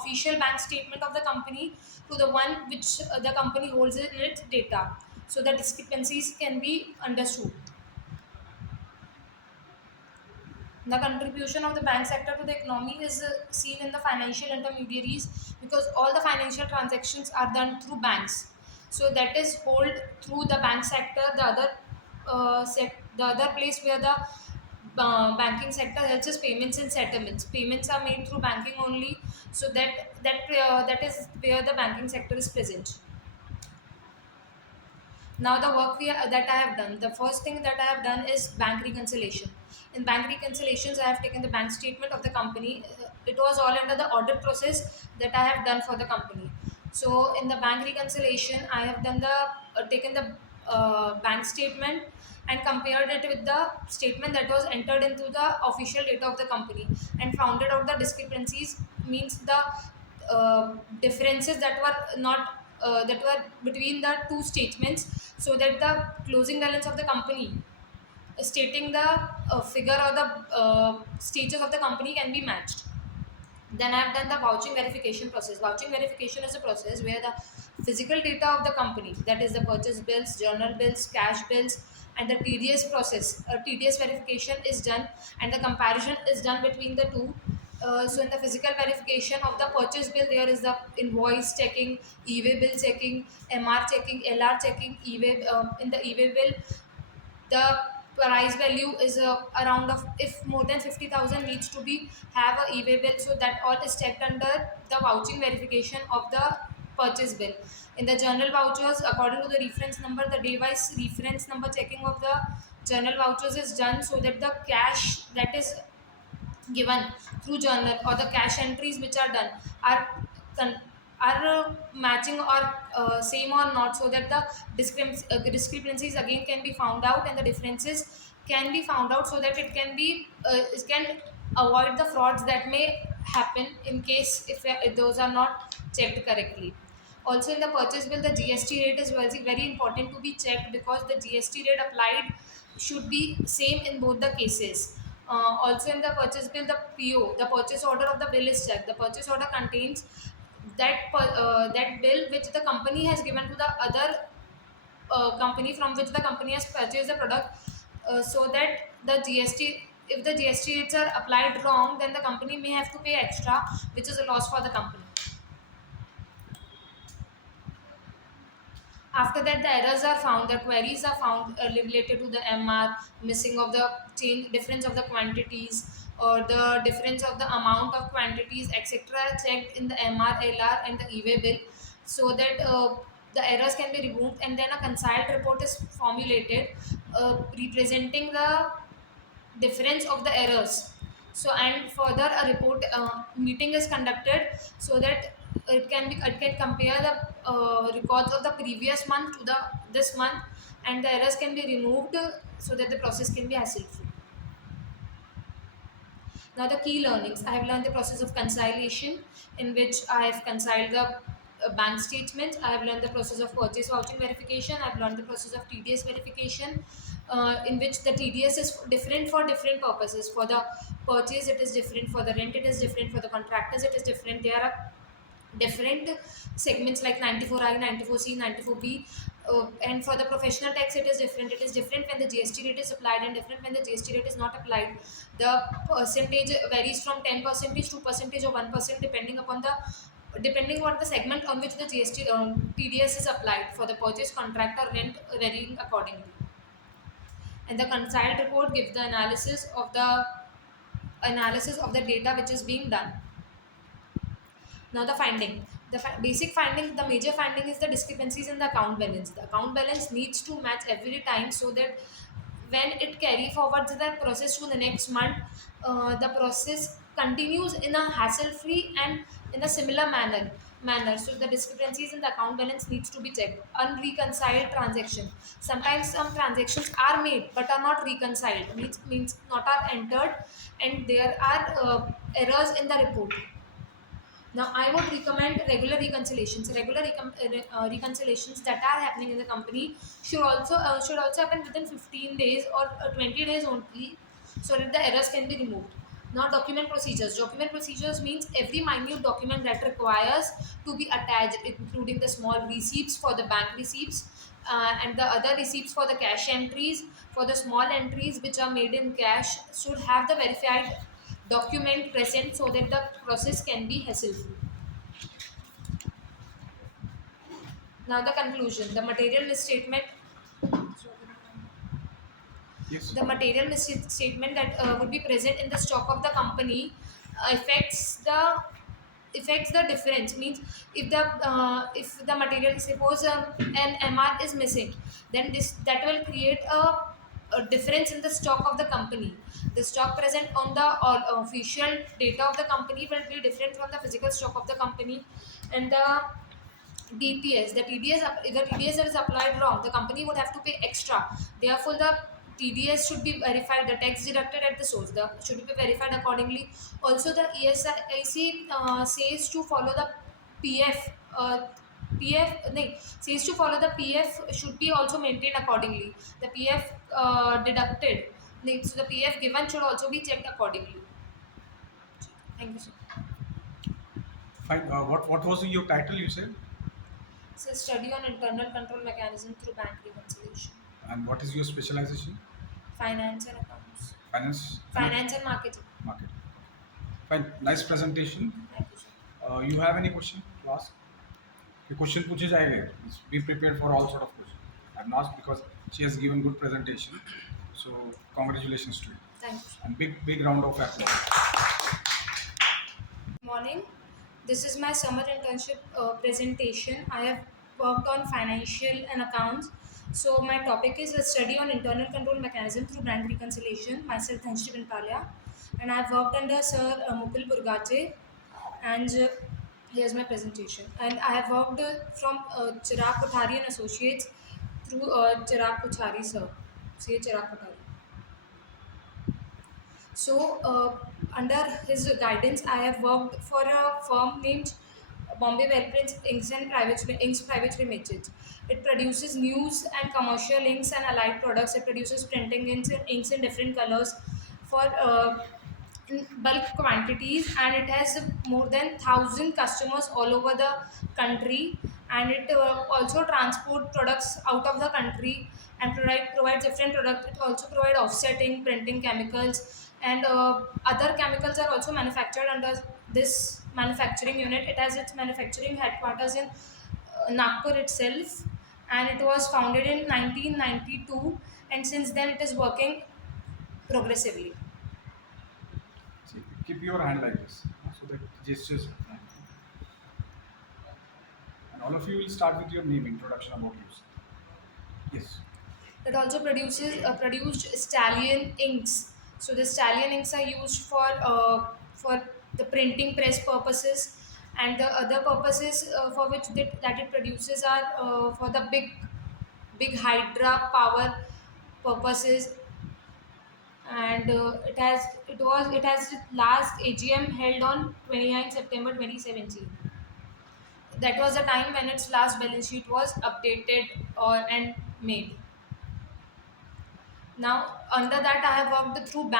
official bank statement of the company to the one which the company holds in its data. So the discrepancies can be understood. The contribution of the bank sector to the economy is seen in the financial intermediaries, because all the financial transactions are done through banks. So that is hold through the bank sector. The other place where the banking sector helps is payments and settlements. Payments are made through banking only. So that is where the banking sector is present. Now the work that I have done, the first thing that I have done is bank reconciliation. In bank reconciliations, I have taken the bank statement of the company. It was all under the audit process that I have done for the company. So in the bank reconciliation, I have done the taken the bank statement and compared it with the statement that was entered into the official data of the company, and found out the discrepancies, means the differences that were not that were between the two statements, so that the closing balance of the company stating the figure or the stages of the company can be matched. Then I have done the vouching verification process. Vouching verification is a process where the physical data of the company, that is the purchase bills, journal bills, cash bills, and the TDS process, TDS verification is done, and the comparison is done between the two. So in the physical verification of the purchase bill, there is the invoice checking, e-way bill checking, MR checking, LR checking, e-way in the e-way bill the price value is around of, if more than 50,000 needs to be have a e-way bill, so that all is checked under the vouching verification of the purchase bill. In the journal vouchers, according to the reference number, the day wise reference number checking of the journal vouchers is done, so that the cash that is given through journal or the cash entries which are done are con- are matching or same or not, so that the discrepancies again can be found out, and the differences can be found out, so that it can avoid the frauds that may happen in case if those are not checked correctly. Also in the purchase bill, the GST rate is very important to be checked, because the GST rate applied should be same in both the cases. Also in the purchase bill, the PO, the purchase order of the bill is checked. The purchase order contains that bill which the company has given to the other company from which the company has purchased the product, so that the GST, if the GST rates are applied wrong, then the company may have to pay extra, which is a loss for the company. After that, the errors are found, the queries are found related to the MR, missing of the change, difference of the quantities, or the difference of the amount of quantities, etc. checked in the MR, LR, and the e-way bill, so that the errors can be removed, and then a conciled report is formulated representing the difference of the errors. So and further a report meeting is conducted, so that it can compare the records of the previous month to the this month, and the errors can be removed, so that the process can be hassle free. Now the key learnings. I have learned the process of conciliation, in which I have conciled the bank statements. I have learned the process of purchase vouching verification. I have learned the process of TDS verification, in which the TDS is different for different purposes. For the purchase, it is different. For the rent, it is different. For the contractors, it is different. There are different segments like 94I, 94C, 94B. And for the professional tax, it is different. It is different when the GST rate is applied, and different when the GST rate is not applied. The percentage varies from 10% to percentage or 1%, depending on the segment on which the GST TDS is applied, for the purchase, contract, or rent, varying accordingly. And the conciled report gives the analysis of the data which is being done. Now the finding, basic finding, the major finding is the discrepancies in the account balance. The account balance needs to match every time, so that when it carry forwards the process to the next month, the process continues in a hassle free and in a similar manner. So the discrepancies in the account balance needs to be checked. Unreconciled transaction, sometimes some transactions are made but are not reconciled, means not are entered, and there are errors in the report. Now, I would recommend regular reconciliations. Reconciliations that are happening in the company should also happen within 15 days or 20 days only, so that the errors can be removed. Now, document procedures. Document procedures means every minute document that requires to be attached, including the small receipts for the bank receipts, and the other receipts for the cash entries. For the small entries which are made in cash, should have the verified document present so that the process can be hassle free. Now, the conclusion. The material misstatement. Yes. The material misstatement that would be present in the stock of the company affects the difference. Means if the material, suppose an MR is missing, then this that will create a difference in the stock of the company. The stock present on the official data of the company will be different from the physical stock of the company. And the DTS, if the TDS is applied wrong, the company would have to pay extra. Therefore, the TDS should be verified, the tax deducted at the source, the should be verified accordingly. Also, the ESIC says to follow the PF. Says to follow the PF should be also maintained accordingly. The PF deducted, so the PF given should also be checked accordingly. Thank you, sir. Fine. What was your title? You said, It's a study on internal control mechanism through bank reconciliation. and what is your specialization? Finance and accounts. Finance. Finance and marketing. Market. Fine. Nice presentation. Thank you, sir. You have any question to ask? The question पूछे जाएंगे. Be prepared for all sort of questions. I'm asked because she has given good presentation. So congratulations to you. Thank you, sir. And big round of applause. Morning. This is my summer internship presentation. I have worked on financial and accounts. So my topic is a study on internal control mechanism through bank reconciliation. Myself, Dhanshree Panpaliya, and I have worked under Sir Mukul Burgate. And here's my presentation. And I have worked from Chirag Kothari and Associates through Chirag Kothari sir. Say Chirag Kothari. So, under his guidance, I have worked for a firm named Bombay Wellprints Inks Private Limited. It produces news and commercial inks and allied products. It produces printing inks in different colors for in bulk quantities, and it has more than 1,000 customers all over the country. And it also transport products out of the country and provides different products. It also provide offsetting, printing chemicals, and other chemicals are also manufactured under this manufacturing unit. It has its manufacturing headquarters in Nagpur itself, and it was founded in 1992, and since then it is working progressively. See, keep your hand like this, so that gestures. And all of you will start with your name, introduction about you. Yes. It also produced stallion inks. So the stallion inks are used for the printing press purposes, and the other purposes for which that it produces are for the big hydra power purposes. And it has its last AGM held on 29 September 2017. That was the time when its last balance sheet was updated and made. Now, under that, I have worked through